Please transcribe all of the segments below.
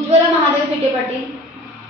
उज्ज्वला महादेव फिटे पाटील,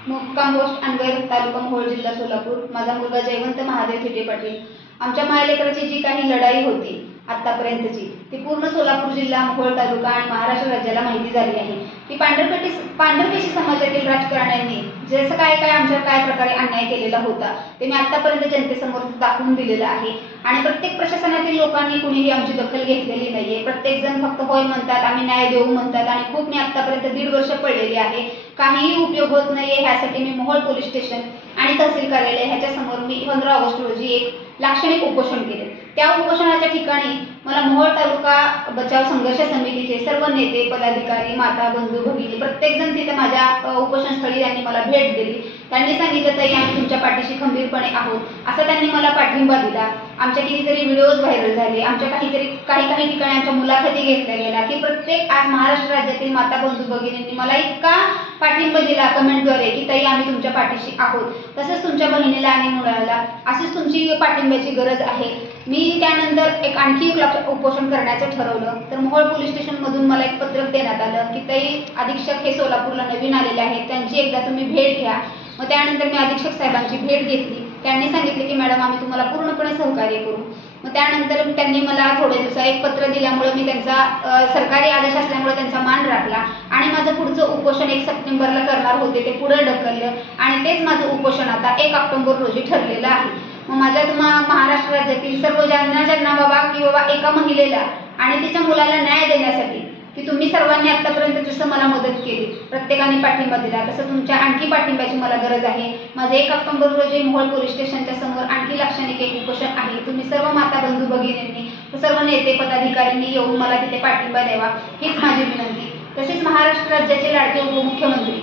मुक्काम पोस्ट अनगर, तालुका मोहोळ, जिल्हा सोलापूर। माझा मुलगा जयवंत महादेव फिटे पाटील। आमच्या मायलेकराची जी काही लढाई होती आतापर्यंतची ती पूर्ण सोलापूर जिल्हा, मोहोळ तालुका आणि महाराष्ट्र राज्याला माहिती झाली आहे की पांढरपेशी समाजातील राजकारण्यांनी जसं काय आमच्यावर काय प्रकारे अन्याय केलेला होता ते मी आतापर्यंत जनतेसमोर दाखवून दिलेलं आहे। आणि प्रत्येक प्रशासनातील लोकांनी कुणीही आमची दखल घेतलेली नाहीये। प्रत्येक जण फक्त होय म्हणतात, आम्ही न्याय देऊ म्हणतात आणि खूप मी आतापर्यंत 1.5 वर्ष पडलेली आहे, काहीही उपयोग होत नाहीये। ह्यासाठी मी मोहोळ पोलीस स्टेशन आणि तहसील कार्यालय ह्याच्या समोर मी 15 ऑगस्ट रोजी एक लाक्षणिक उपोषण केले। त्या उपोषणाच्या ठिकाणी मला मोहोळ तालुका बचाव संघर्ष समितीचे सर्व नेते, पदाधिकारी, माता, बंधू, भगिनी प्रत्येक जण तिथे माझ्या उपोषण स्थळी त्यांनी मला भेट दिली। त्यांनी सांगितलं ताई आम्ही तुमच्या पाठीशी खंबीरपणे आहोत, असं त्यांनी मला पाठिंबा दिला। आमच्या कितीतरी व्हिडिओज व्हायरल झाले, आमच्या काही ठिकाणी आमच्या मुलाखती घेतल्या गेल्या की प्रत्येक आज महाराष्ट्र राज्यातील माता, बंधू, भगिनींनी मला इतका पाठिंबा दिला कमेंटद्वारे की ताई आम्ही तुमच्या पाठीशी आहोत, तसंच तुमच्या बहिणीला आणि मुलाला अशीच तुमची पाठिंब्याची गरज आहे। मी त्यानंतर आणखी एक उपोषण करण्याचं ठरवलं। तर मोहोळ पोलीस स्टेशन मधून मला एक पत्रक देण्यात आलं की ताई अधीक्षक हे सोलापूरला नवीन आलेले आहेत, त्यांची एकदा तुम्ही भेट घ्या। मग त्यानंतर मी अधीक्षक साहेबांची भेट घेतली। त्यांनी सांगितले की मॅडम आम्ही तुम्हाला पूर्णपणे सहकार्य करू। मग त्यानंतर त्यांनी मला थोडे दिवसात एक पत्र दिल्यामुळे मी त्यांचा सरकारी आदेश असल्यामुळे त्यांचा मान राखला आणि माझं पुढचं उपोषण 1 सप्टेंबरला करणार होते ते पुढे ढकललं आणि तेच माझं उपोषण आता 1 ऑक्टोबर रोजी ठरलेलं आहे। मग माझ्या महाराष्ट्र राज्यातील सर्व ज्यांना बाबा एका महिलेला आणि तिच्या मुलाला न्याय देण्यासाठी की तुम्ही सर्वांनी आतापर्यंत जसं मला मदत केली, प्रत्येकाने पाठिंबा दिला, तसं तुमच्या आणखी पाठिंब्याची मला गरज आहे। माझे 1 ऑक्टोबर रोजी मोहोळ पोलीस स्टेशनच्या समोर आणखी लाक्षणिक एक उपोषण आहे। तुम्ही सर्व माता, बंधू, भगिनींनी, सर्व नेते, पदाधिकाऱ्यांनी येऊन मला तिथे पाठिंबा द्यावा हीच माझी विनंती। तसेच महाराष्ट्र राज्याचे लाडके उपमुख्यमंत्री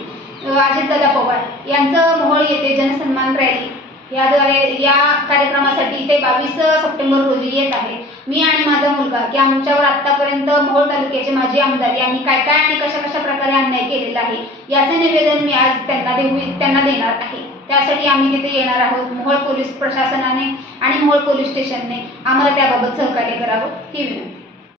अजितदादा पवार यांचं मोहोळ येथे जनसन्मान रॅली या कार्यक्रमासाठी ते 22 सप्टेंबर रोजी येत आहे। मी आणि माझा मुलगा की आमच्यावर आतापर्यंत मोहोळ तालुक्याचे माजी आमदार यांनी काय आणि कशा प्रकारे अन्याय केलेला आहे याचे निवेदन मी आज त्यांना देणार आहे। त्यासाठी आम्ही तिथे येणार आहोत। मोहोळ पोलीस प्रशासनाने आणि मोहोळ पोलीस स्टेशनने आम्हाला त्याबाबत सहकार्य करावं ही विनंती।